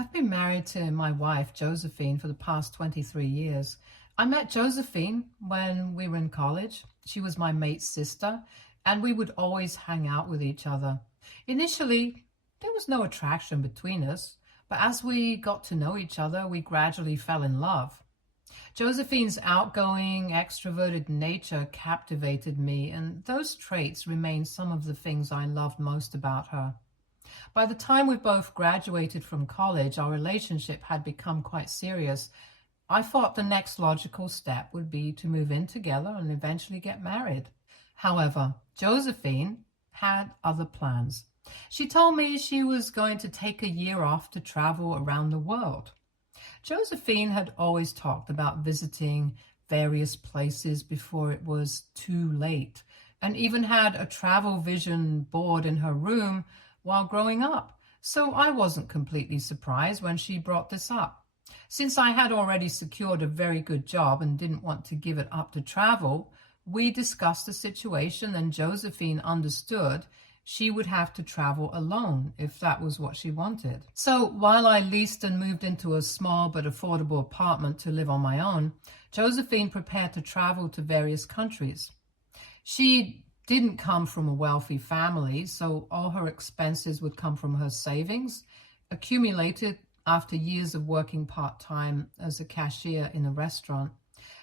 I've been married to my wife, Josephine, for the past 23 years. I met Josephine when we were in college. She was my mate's sister, and we would always hang out with each other. Initially, there was no attraction between us, but as we got to know each other, we gradually fell in love. Josephine's outgoing, extroverted nature captivated me, and those traits remain some of the things I loved most about her. By the time we both graduated from college, our relationship had become quite serious. I thought the next logical step would be to move in together and eventually get married. However, Josephine had other plans. She told me she was going to take a year off to travel around the world. Josephine had always talked about visiting various places before it was too late, and even had a travel vision board in her room while growing up. So I wasn't completely surprised when she brought this up. Since I had already secured a very good job and didn't want to give it up to travel, we discussed the situation, and Josephine understood she would have to travel alone if that was what she wanted. So while I leased and moved into a small but affordable apartment to live on my own, Josephine prepared to travel to various countries. She didn't come from a wealthy family, so all her expenses would come from her savings, accumulated after years of working part-time as a cashier in a restaurant.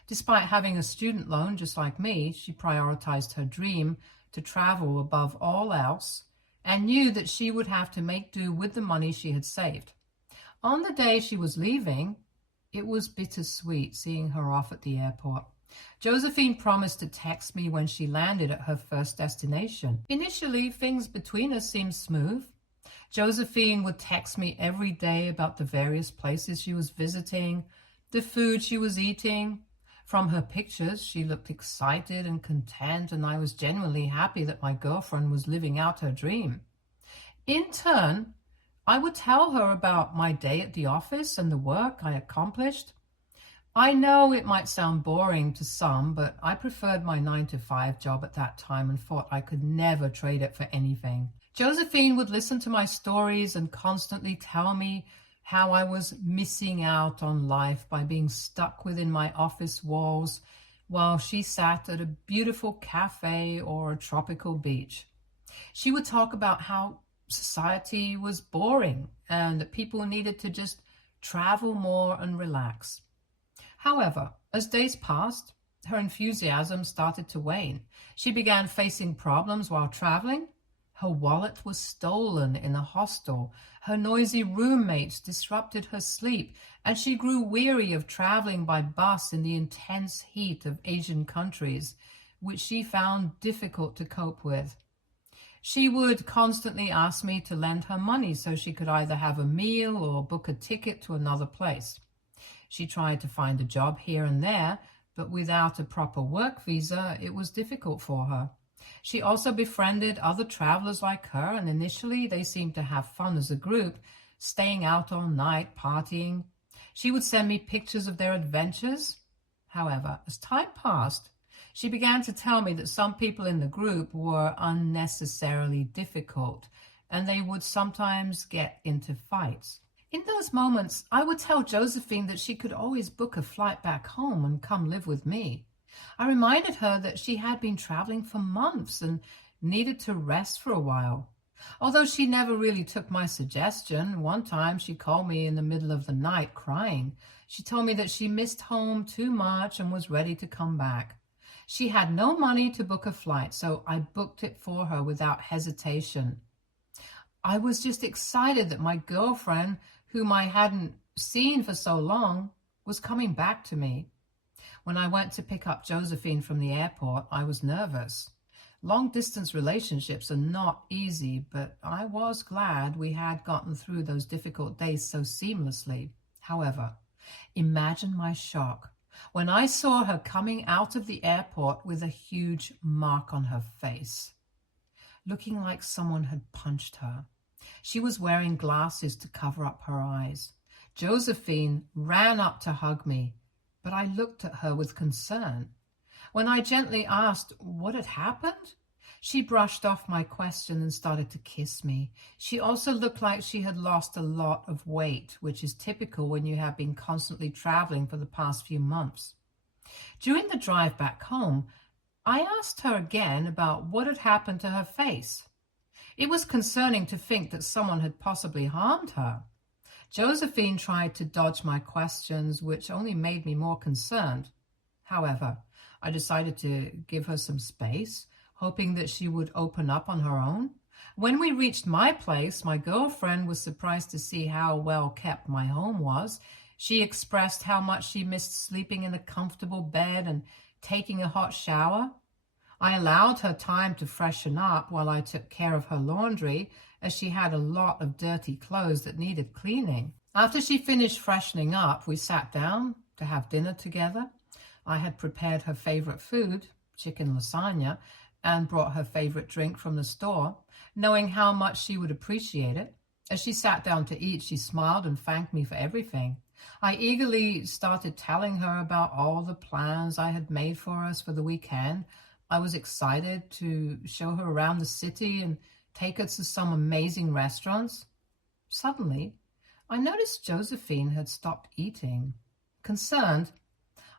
Despite having a student loan just like me, she prioritized her dream to travel above all else and knew that she would have to make do with the money she had saved. On the day she was leaving, it was bittersweet seeing her off at the airport. Josephine promised to text me when she landed at her first destination. Initially, things between us seemed smooth. Josephine would text me every day about the various places she was visiting, the food she was eating. From her pictures, she looked excited and content, and I was genuinely happy that my girlfriend was living out her dream. In turn, I would tell her about my day at the office and the work I accomplished. I know it might sound boring to some, but I preferred my 9-to-5 job at that time and thought I could never trade it for anything. Josephine would listen to my stories and constantly tell me how I was missing out on life by being stuck within my office walls while she sat at a beautiful cafe or a tropical beach. She would talk about how society was boring and that people needed to just travel more and relax. However, as days passed, her enthusiasm started to wane. She began facing problems while traveling. Her wallet was stolen in a hostel. Her noisy roommates disrupted her sleep, and she grew weary of traveling by bus in the intense heat of Asian countries, which she found difficult to cope with. She would constantly ask me to lend her money so she could either have a meal or book a ticket to another place. She tried to find a job here and there, but without a proper work visa, it was difficult for her. She also befriended other travelers like her, and initially they seemed to have fun as a group, staying out all night, partying. She would send me pictures of their adventures. However, as time passed, she began to tell me that some people in the group were unnecessarily difficult, and they would sometimes get into fights. In those moments, I would tell Josephine that she could always book a flight back home and come live with me. I reminded her that she had been traveling for months and needed to rest for a while. Although she never really took my suggestion, one time she called me in the middle of the night crying. She told me that she missed home too much and was ready to come back. She had no money to book a flight, so I booked it for her without hesitation. I was just excited that my girlfriend, whom I hadn't seen for so long, was coming back to me. When I went to pick up Josephine from the airport, I was nervous. Long-distance relationships are not easy, but I was glad we had gotten through those difficult days so seamlessly. However, imagine my shock when I saw her coming out of the airport with a huge mark on her face, looking like someone had punched her. She was wearing glasses to cover up her eyes. Josephine ran up to hug me, but I looked at her with concern. When I gently asked what had happened, She brushed off my question and started to kiss me. She also looked like she had lost a lot of weight, which is typical when you have been constantly traveling for the past few months. During the drive back home, I asked her again about what had happened to her face. It was concerning to think that someone had possibly harmed her. Josephine tried to dodge my questions, which only made me more concerned. However, I decided to give her some space, hoping that she would open up on her own. When we reached my place, my girlfriend was surprised to see how well kept my home was. She expressed how much she missed sleeping in a comfortable bed and taking a hot shower. I allowed her time to freshen up while I took care of her laundry, as she had a lot of dirty clothes that needed cleaning. After she finished freshening up, we sat down to have dinner together. I had prepared her favorite food, chicken lasagna, and brought her favorite drink from the store, knowing how much she would appreciate it. As she sat down to eat, she smiled and thanked me for everything. I eagerly started telling her about all the plans I had made for us for the weekend. I was excited to show her around the city and take her to some amazing restaurants. Suddenly, I noticed Josephine had stopped eating. Concerned,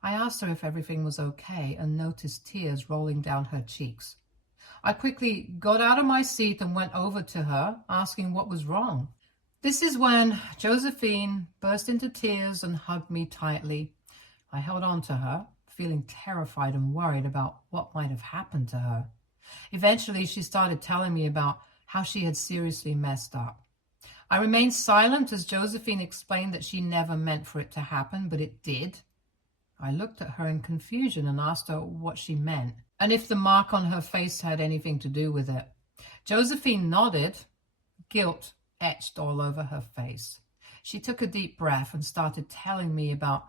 I asked her if everything was okay and noticed tears rolling down her cheeks. I quickly got out of my seat and went over to her, asking what was wrong. This is when Josephine burst into tears and hugged me tightly. I held on to her, feeling terrified and worried about what might have happened to her. Eventually, she started telling me about how she had seriously messed up. I remained silent as Josephine explained that she never meant for it to happen, but it did. I looked at her in confusion and asked her what she meant, and if the mark on her face had anything to do with it. Josephine nodded, guilt etched all over her face. She took a deep breath and started telling me about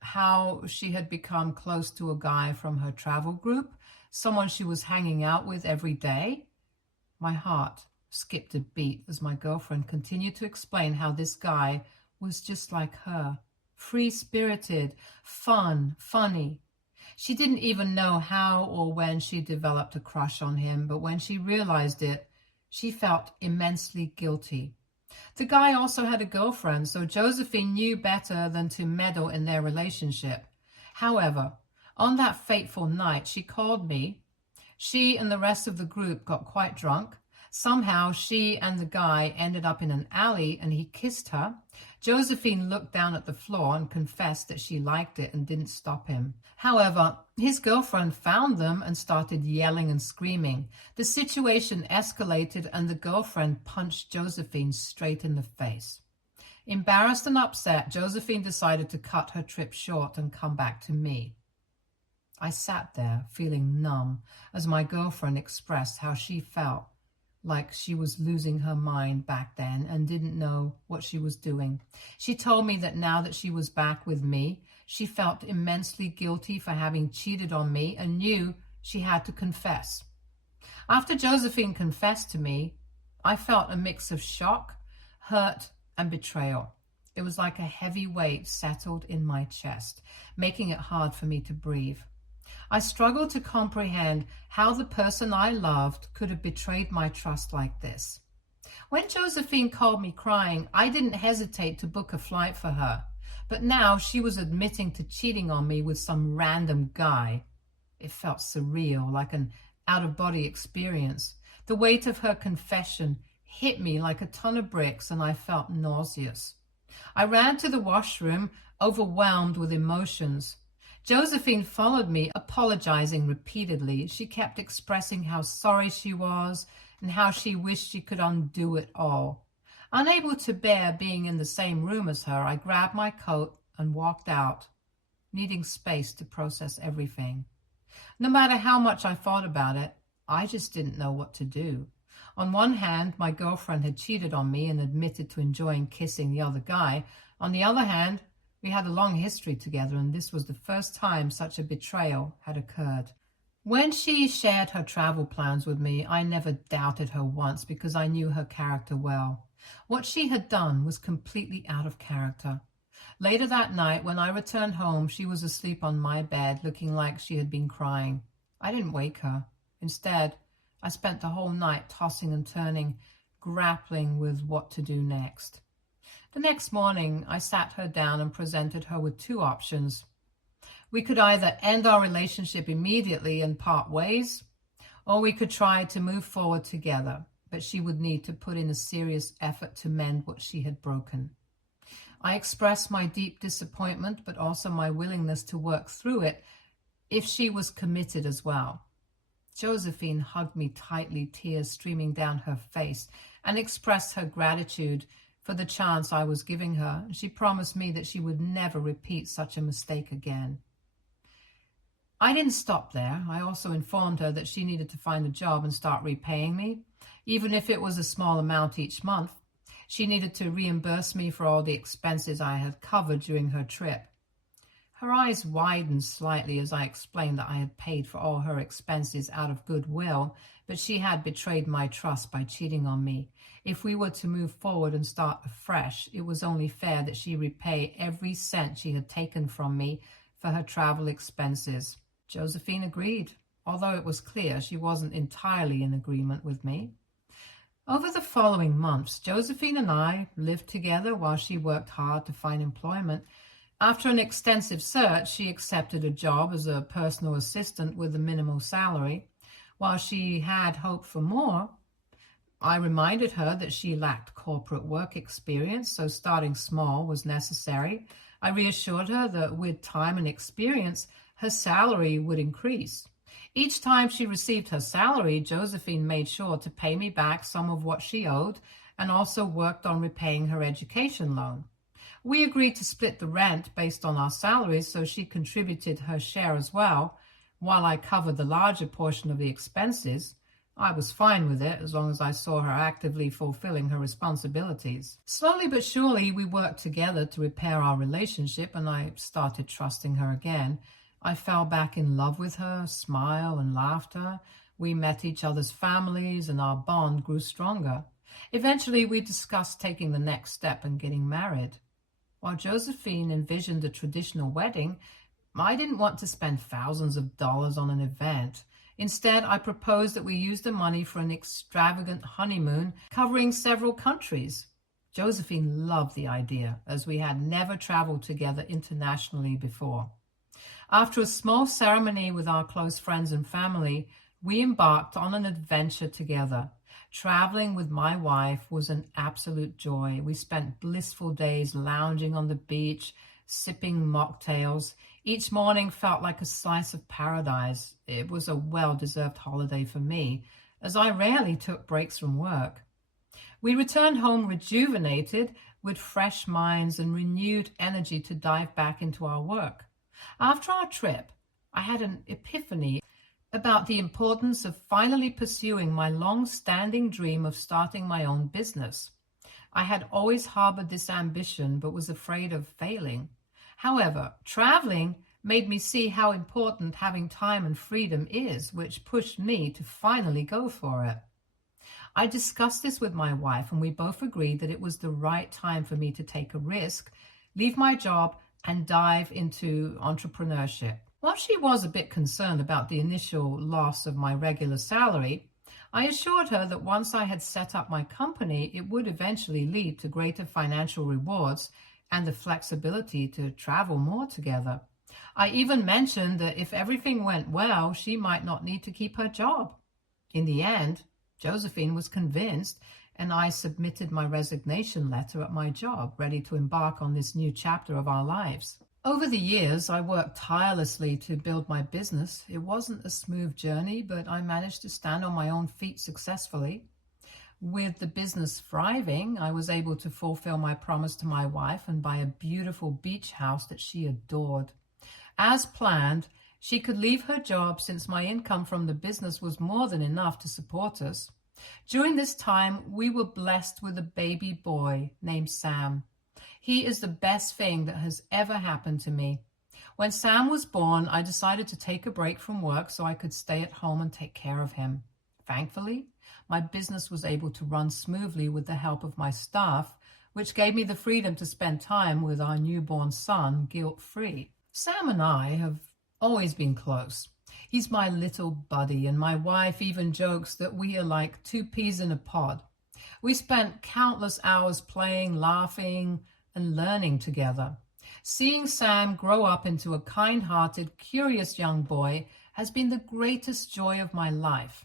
how she had become close to a guy from her travel group, someone she was hanging out with every day. My heart skipped a beat as my girlfriend continued to explain how this guy was just like her. Free-spirited, fun, funny. She didn't even know how or when she developed a crush on him, but when she realized it, she felt immensely guilty. The guy also had a girlfriend, so Josephine knew better than to meddle in their relationship. However, on that fateful night, she called me. She and the rest of the group got quite drunk. Somehow, she and the guy ended up in an alley and he kissed her. Josephine looked down at the floor and confessed that she liked it and didn't stop him. However, his girlfriend found them and started yelling and screaming. The situation escalated and the girlfriend punched Josephine straight in the face. Embarrassed and upset, Josephine decided to cut her trip short and come back to me. I sat there feeling numb as my girlfriend expressed how she felt like she was losing her mind back then and didn't know what she was doing. She told me that now that she was back with me, she felt immensely guilty for having cheated on me and knew she had to confess. After Josephine confessed to me, I felt a mix of shock, hurt, and betrayal. It was like a heavy weight settled in my chest, making it hard for me to breathe. I struggled to comprehend how the person I loved could have betrayed my trust like this. When Josephine called me crying, I didn't hesitate to book a flight for her. But now she was admitting to cheating on me with some random guy. It felt surreal, like an out-of-body experience. The weight of her confession hit me like a ton of bricks, and I felt nauseous. I ran to the washroom, overwhelmed with emotions. Josephine followed me, apologizing repeatedly. She kept expressing how sorry she was and how she wished she could undo it all. Unable to bear being in the same room as her, I grabbed my coat and walked out, needing space to process everything. No matter how much I thought about it, I just didn't know what to do. On one hand, my girlfriend had cheated on me and admitted to enjoying kissing the other guy. On the other hand, we had a long history together, and this was the first time such a betrayal had occurred. When she shared her travel plans with me, I never doubted her once because I knew her character well. What she had done was completely out of character. Later that night, when I returned home, she was asleep on my bed, looking like she had been crying. I didn't wake her. Instead, I spent the whole night tossing and turning, grappling with what to do next. The next morning, I sat her down and presented her with two options. We could either end our relationship immediately and part ways, or we could try to move forward together, but she would need to put in a serious effort to mend what she had broken. I expressed my deep disappointment, but also my willingness to work through it if she was committed as well. Josephine hugged me tightly, tears streaming down her face, and expressed her gratitude for the chance I was giving her. She promised me that she would never repeat such a mistake again. I didn't stop there. I also informed her that she needed to find a job and start repaying me, even if it was a small amount each month. She needed to reimburse me for all the expenses I had covered during her trip. Her eyes widened slightly as I explained that I had paid for all her expenses out of goodwill, but she had betrayed my trust by cheating on me. If we were to move forward and start afresh, it was only fair that she repay every cent she had taken from me for her travel expenses. Josephine agreed, although it was clear she wasn't entirely in agreement with me. Over the following months, Josephine and I lived together while she worked hard to find employment. After an extensive search, she accepted a job as a personal assistant with a minimal salary. While she had hoped for more, I reminded her that she lacked corporate work experience, so starting small was necessary. I reassured her that with time and experience, her salary would increase. Each time she received her salary, Josephine made sure to pay me back some of what she owed and also worked on repaying her education loan. We agreed to split the rent based on our salaries, so she contributed her share as well, while I covered the larger portion of the expenses. I was fine with it as long as I saw her actively fulfilling her responsibilities. Slowly but surely, we worked together to repair our relationship, and I started trusting her again. I fell back in love with her, smile and laughter. We met each other's families, and our bond grew stronger. Eventually, we discussed taking the next step and getting married. While Josephine envisioned a traditional wedding, I didn't want to spend thousands of dollars on an event. Instead, I proposed that we use the money for an extravagant honeymoon covering several countries. Josephine loved the idea, as we had never traveled together internationally before. After a small ceremony with our close friends and family, we embarked on an adventure together. Traveling with my wife was an absolute joy. We spent blissful days lounging on the beach, sipping mocktails. Each morning felt like a slice of paradise. It was a well-deserved holiday for me, as I rarely took breaks from work. We returned home rejuvenated, with fresh minds and renewed energy to dive back into our work. After our trip, I had an epiphany about the importance of finally pursuing my long-standing dream of starting my own business. I had always harbored this ambition, but was afraid of failing. However, traveling made me see how important having time and freedom is, which pushed me to finally go for it. I discussed this with my wife, and we both agreed that it was the right time for me to take a risk, leave my job, and dive into entrepreneurship. While she was a bit concerned about the initial loss of my regular salary, I assured her that once I had set up my company, it would eventually lead to greater financial rewards and the flexibility to travel more together. I even mentioned that if everything went well, she might not need to keep her job. In the end, Josephine was convinced, and I submitted my resignation letter at my job, ready to embark on this new chapter of our lives. Over the years, I worked tirelessly to build my business. It wasn't a smooth journey, but I managed to stand on my own feet successfully. With the business thriving, I was able to fulfill my promise to my wife and buy a beautiful beach house that she adored. As planned, she could leave her job since my income from the business was more than enough to support us. During this time, we were blessed with a baby boy named Sam. He is the best thing that has ever happened to me. When Sam was born, I decided to take a break from work so I could stay at home and take care of him. Thankfully, my business was able to run smoothly with the help of my staff, which gave me the freedom to spend time with our newborn son guilt-free. Sam and I have always been close. He's my little buddy, and my wife even jokes that we are like two peas in a pod. We spent countless hours playing, laughing, and learning together. Seeing Sam grow up into a kind-hearted, curious young boy has been the greatest joy of my life.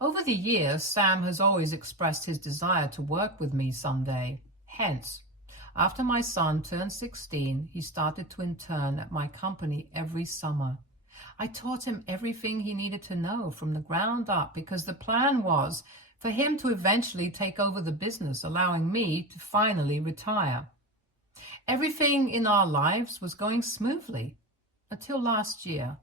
Over the years, Sam has always expressed his desire to work with me someday. Hence, after my son turned 16, he started to intern at my company every summer. I taught him everything he needed to know from the ground up because the plan was for him to eventually take over the business, allowing me to finally retire. Everything in our lives was going smoothly until last year,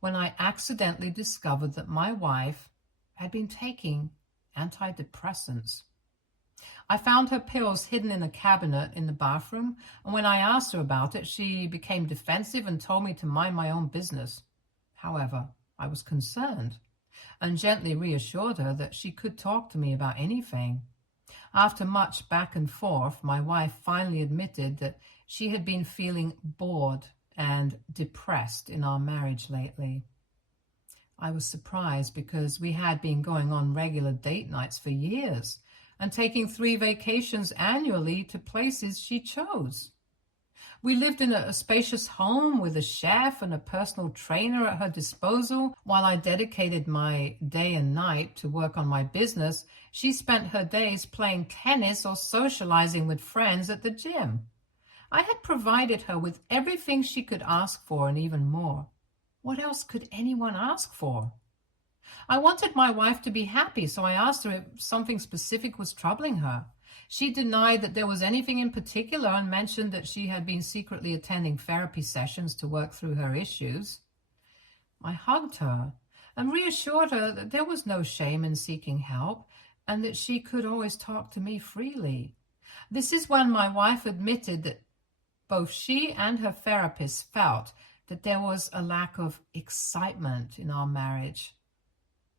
when I accidentally discovered that my wife had been taking antidepressants. I found her pills hidden in a cabinet in the bathroom, and when I asked her about it, she became defensive and told me to mind my own business. However, I was concerned and gently reassured her that she could talk to me about anything. After much back and forth, my wife finally admitted that she had been feeling bored and depressed in our marriage lately. I was surprised because we had been going on regular date nights for years and taking 3 vacations annually to places she chose. We lived in a spacious home with a chef and a personal trainer at her disposal. While I dedicated my day and night to work on my business, she spent her days playing tennis or socializing with friends at the gym. I had provided her with everything she could ask for and even more. What else could anyone ask for? I wanted my wife to be happy, so I asked her if something specific was troubling her. She denied that there was anything in particular and mentioned that she had been secretly attending therapy sessions to work through her issues. I hugged her and reassured her that there was no shame in seeking help and that she could always talk to me freely. This is when my wife admitted that both she and her therapist felt that there was a lack of excitement in our marriage.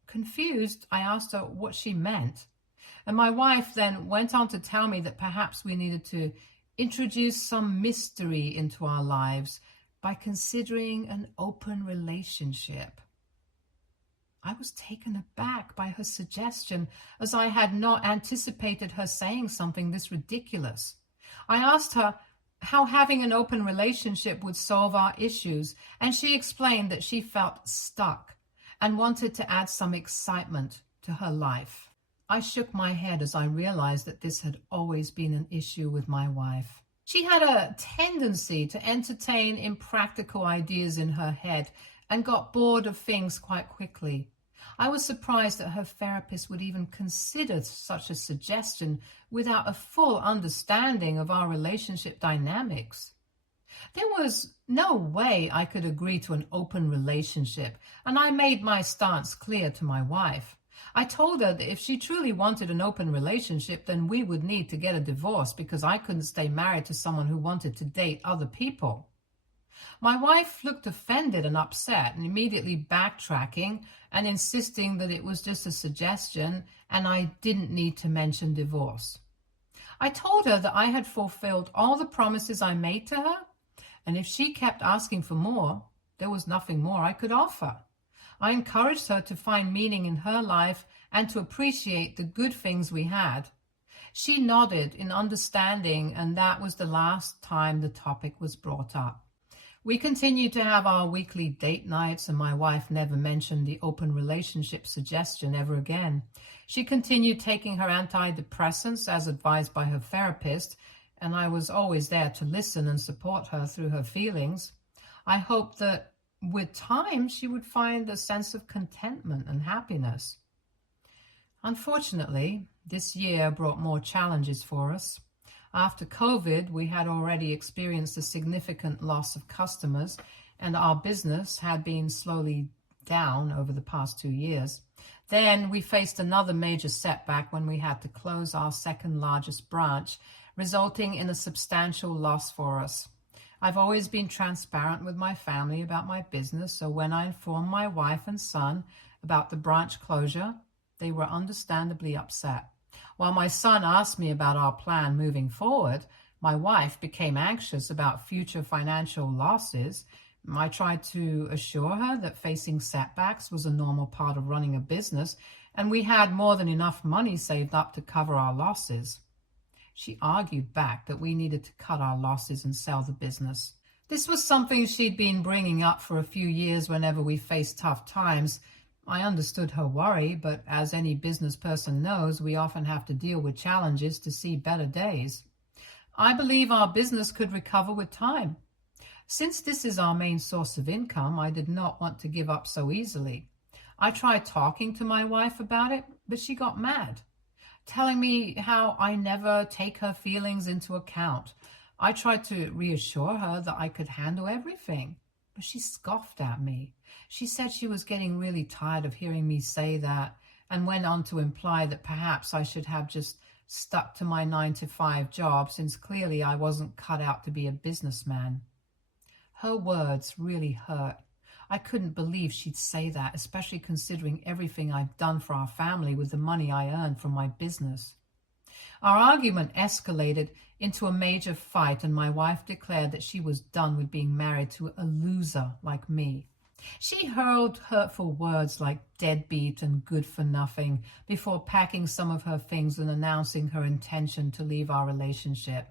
Confused, I asked her what she meant. And my wife then went on to tell me that perhaps we needed to introduce some mystery into our lives by considering an open relationship. I was taken aback by her suggestion, as I had not anticipated her saying something this ridiculous. I asked her how having an open relationship would solve our issues, and she explained that she felt stuck and wanted to add some excitement to her life. I shook my head as I realized that this had always been an issue with my wife. She had a tendency to entertain impractical ideas in her head and got bored of things quite quickly. I was surprised that her therapist would even consider such a suggestion without a full understanding of our relationship dynamics. There was no way I could agree to an open relationship, and I made my stance clear to my wife. I told her that if she truly wanted an open relationship, then we would need to get a divorce because I couldn't stay married to someone who wanted to date other people. My wife looked offended and upset and immediately backtracking and insisting that it was just a suggestion and I didn't need to mention divorce. I told her that I had fulfilled all the promises I made to her, and if she kept asking for more, there was nothing more I could offer. I encouraged her to find meaning in her life and to appreciate the good things we had. She nodded in understanding, and that was the last time the topic was brought up. We continued to have our weekly date nights, and my wife never mentioned the open relationship suggestion ever again. She continued taking her antidepressants as advised by her therapist, and I was always there to listen and support her through her feelings. I hoped that with time, she would find a sense of contentment and happiness. Unfortunately, this year brought more challenges for us. After COVID, we had already experienced a significant loss of customers, and our business had been slowly down over the past 2 years. Then we faced another major setback when we had to close our second largest branch, resulting in a substantial loss for us. I've always been transparent with my family about my business, so when I informed my wife and son about the branch closure, they were understandably upset. While my son asked me about our plan moving forward, my wife became anxious about future financial losses I tried to assure her that facing setbacks was a normal part of running a business, and we had more than enough money saved up to cover our losses. She argued back that we needed to cut our losses and sell the business. This was something she'd been bringing up for a few years whenever we faced tough times. I understood her worry, but as any business person knows, we often have to deal with challenges to see better days. I believe our business could recover with time. Since this is our main source of income, I did not want to give up so easily. I tried talking to my wife about it, but she got mad, telling me how I never take her feelings into account. I tried to reassure her that I could handle everything, but she scoffed at me. She said she was getting really tired of hearing me say that, and went on to imply that perhaps I should have just stuck to my 9-to-5 job, since clearly I wasn't cut out to be a businessman. Her words really hurt. I couldn't believe she'd say that, especially considering everything I've done for our family with the money I earned from my business. Our argument escalated into a major fight, and my wife declared that she was done with being married to a loser like me. She hurled hurtful words like deadbeat and good for nothing before packing some of her things and announcing her intention to leave our relationship.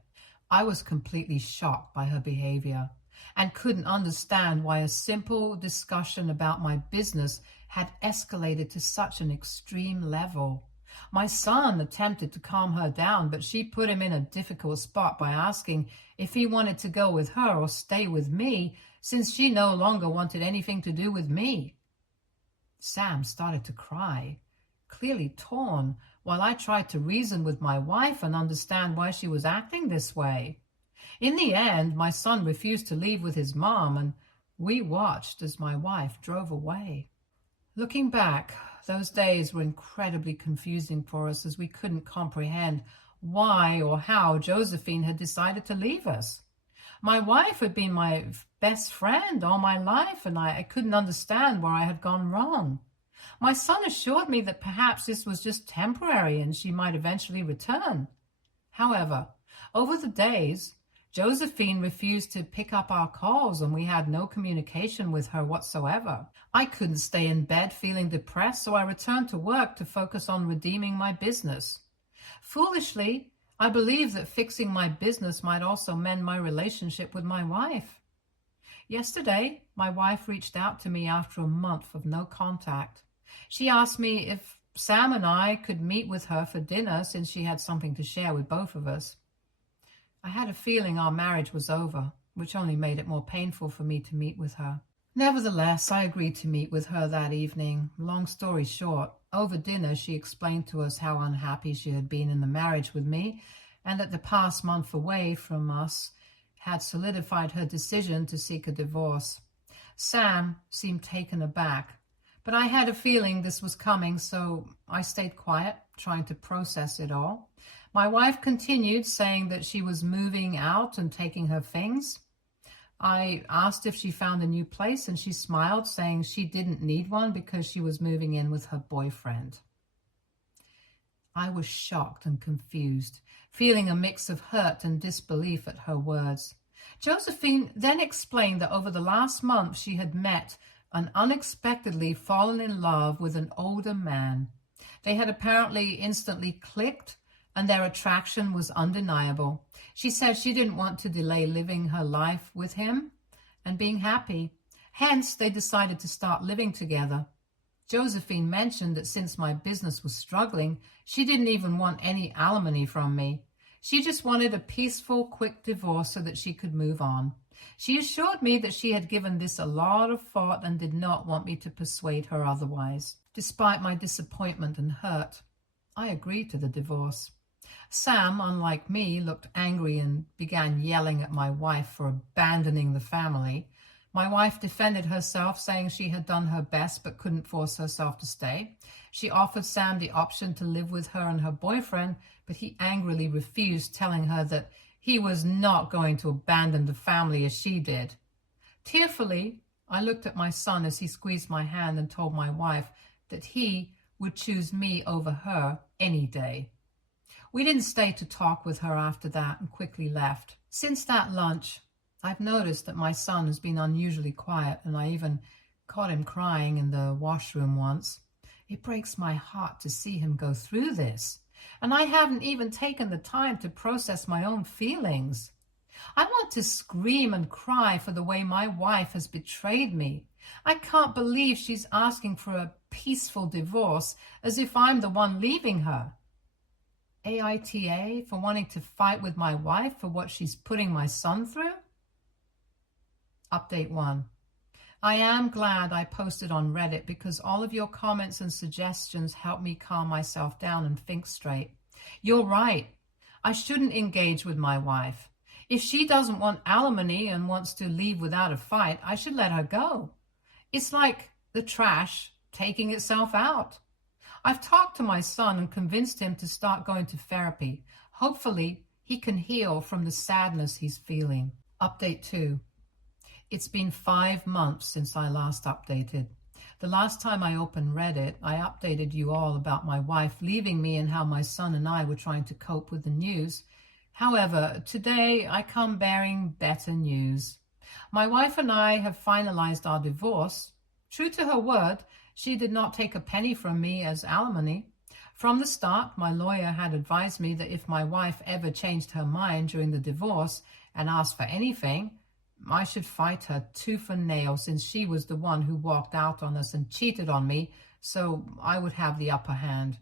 I was completely shocked by her behavior and couldn't understand why a simple discussion about my business had escalated to such an extreme level. My son attempted to calm her down, but she put him in a difficult spot by asking if he wanted to go with her or stay with me, since she no longer wanted anything to do with me. Sam started to cry, clearly torn, while I tried to reason with my wife and understand why she was acting this way. In the end, my son refused to leave with his mom, and we watched as my wife drove away. Looking back, those days were incredibly confusing for us, as we couldn't comprehend why or how Josephine had decided to leave us. My wife had been my best friend all my life, and I couldn't understand where I had gone wrong. My son assured me that perhaps this was just temporary and she might eventually return. However, over the days, Josephine refused to pick up our calls, and we had no communication with her whatsoever. I couldn't stay in bed feeling depressed, so I returned to work to focus on redeeming my business. Foolishly, I believed that fixing my business might also mend my relationship with my wife. Yesterday, my wife reached out to me after a month of no contact. She asked me if Sam and I could meet with her for dinner, since she had something to share with both of us. I had a feeling our marriage was over, which only made it more painful for me to meet with her. Nevertheless, I agreed to meet with her that evening. Long story short, over dinner she explained to us how unhappy she had been in the marriage with me, and that the past month away from us had solidified her decision to seek a divorce. Sam seemed taken aback, but I had a feeling this was coming, so I stayed quiet, trying to process it all. My wife continued, saying that she was moving out and taking her things. I asked if she found a new place, and she smiled, saying she didn't need one because she was moving in with her boyfriend. I was shocked and confused, feeling a mix of hurt and disbelief at her words. Josephine then explained that over the last month she had met and unexpectedly fallen in love with an older man. They had apparently instantly clicked, and their attraction was undeniable. She said she didn't want to delay living her life with him and being happy. Hence, they decided to start living together. Josephine mentioned that since my business was struggling, she didn't even want any alimony from me. She just wanted a peaceful, quick divorce so that she could move on. She assured me that she had given this a lot of thought and did not want me to persuade her otherwise. Despite my disappointment and hurt, I agreed to the divorce. Sam, unlike me, looked angry and began yelling at my wife for abandoning the family. My wife defended herself, saying she had done her best but couldn't force herself to stay. She offered Sam the option to live with her and her boyfriend, but he angrily refused, telling her that he was not going to abandon the family as she did. Tearfully, I looked at my son as he squeezed my hand and told my wife that he would choose me over her any day. We didn't stay to talk with her after that and quickly left. Since that lunch, I've noticed that my son has been unusually quiet, and I even caught him crying in the washroom once. It breaks my heart to see him go through this, and I haven't even taken the time to process my own feelings. I want to scream and cry for the way my wife has betrayed me. I can't believe she's asking for a peaceful divorce as if I'm the one leaving her. AITA for wanting to fight with my wife for what she's putting my son through? Update 1. I am glad I posted on Reddit because all of your comments and suggestions help me calm myself down and think straight. You're right. I shouldn't engage with my wife. If she doesn't want alimony and wants to leave without a fight, I should let her go. It's like the trash taking itself out. I've talked to my son and convinced him to start going to therapy. Hopefully, he can heal from the sadness he's feeling. Update 2. It's been 5 months since I last updated. The last time I opened Reddit, I updated you all about my wife leaving me and how my son and I were trying to cope with the news. However, today I come bearing better news. My wife and I have finalized our divorce. True to her word, she did not take a penny from me as alimony. From the start, my lawyer had advised me that if my wife ever changed her mind during the divorce and asked for anything, I should fight her tooth and nail since she was the one who walked out on us and cheated on me, so I would have the upper hand.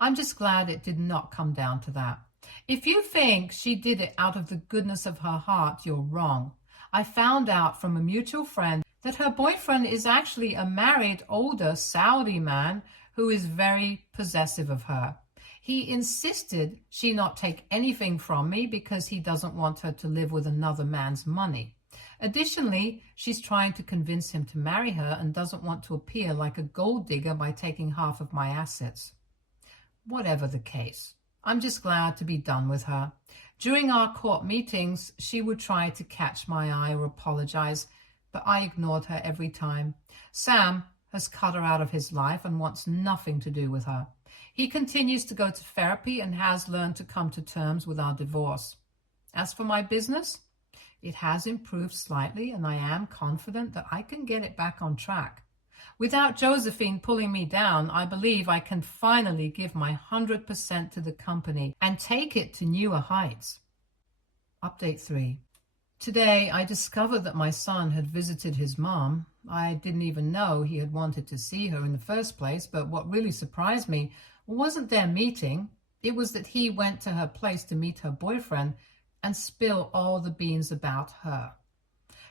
I'm just glad it did not come down to that. If you think she did it out of the goodness of her heart, you're wrong. I found out from a mutual friend that her boyfriend is actually a married, older Saudi man who is very possessive of her. He insisted she not take anything from me because he doesn't want her to live with another man's money. Additionally, she's trying to convince him to marry her and doesn't want to appear like a gold digger by taking half of my assets. Whatever the case, I'm just glad to be done with her. During our court meetings, she would try to catch my eye or apologize, but I ignored her every time. Sam has cut her out of his life and wants nothing to do with her. He continues to go to therapy and has learned to come to terms with our divorce. As for my business, it has improved slightly, and I am confident that I can get it back on track. Without Josephine pulling me down, I believe I can finally give my 100% to the company and take it to newer heights. Update 3. Today, I discovered that my son had visited his mom. I didn't even know he had wanted to see her in the first place, but what really surprised me wasn't their meeting. It was that he went to her place to meet her boyfriend and spill all the beans about her.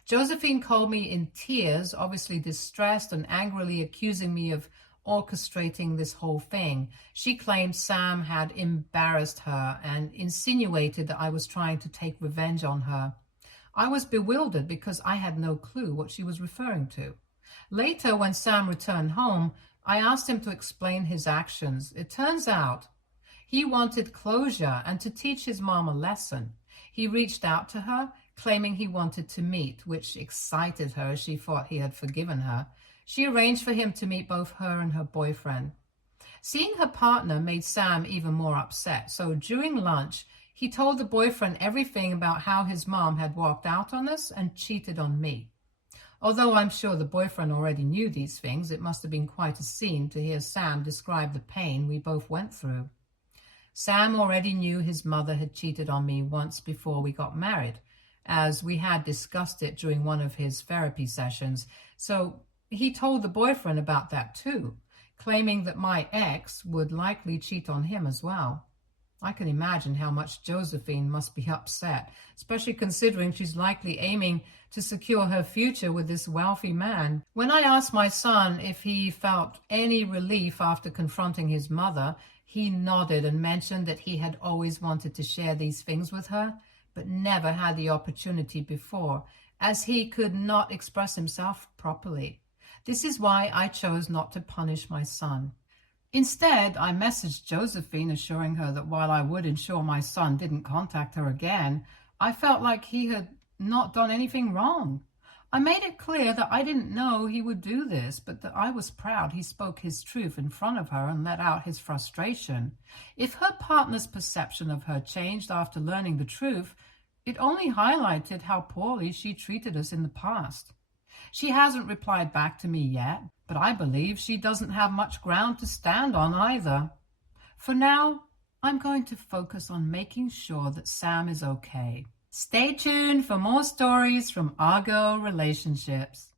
Josephine called me in tears, obviously distressed and angrily accusing me of orchestrating this whole thing. She claimed Sam had embarrassed her and insinuated that I was trying to take revenge on her. I was bewildered because I had no clue what she was referring to. Later, when Sam returned home, I asked him to explain his actions. It turns out he wanted closure and to teach his mom a lesson. He reached out to her, claiming he wanted to meet, which excited her as she thought he had forgiven her. She arranged for him to meet both her and her boyfriend. Seeing her partner made Sam even more upset, so during lunch, he told the boyfriend everything about how his mom had walked out on us and cheated on me. Although I'm sure the boyfriend already knew these things, it must have been quite a scene to hear Sam describe the pain we both went through. Sam already knew his mother had cheated on me once before we got married, as we had discussed it during one of his therapy sessions, so he told the boyfriend about that too, claiming that my ex would likely cheat on him as well. I can imagine how much Josephine must be upset, especially considering she's likely aiming to secure her future with this wealthy man. When I asked my son if he felt any relief after confronting his mother, he nodded and mentioned that he had always wanted to share these things with her, but never had the opportunity before, as he could not express himself properly. This is why I chose not to punish my son. Instead, I messaged Josephine assuring her that while I would ensure my son didn't contact her again, I felt like he had not done anything wrong. I made it clear that I didn't know he would do this, but that I was proud he spoke his truth in front of her and let out his frustration. If her partner's perception of her changed after learning the truth, It only highlighted how poorly she treated us in the past. She hasn't replied back to me yet, but I believe she doesn't have much ground to stand on either. For now, I'm going to focus on making sure that Sam is okay. Stay tuned for more stories from Argo Relationships.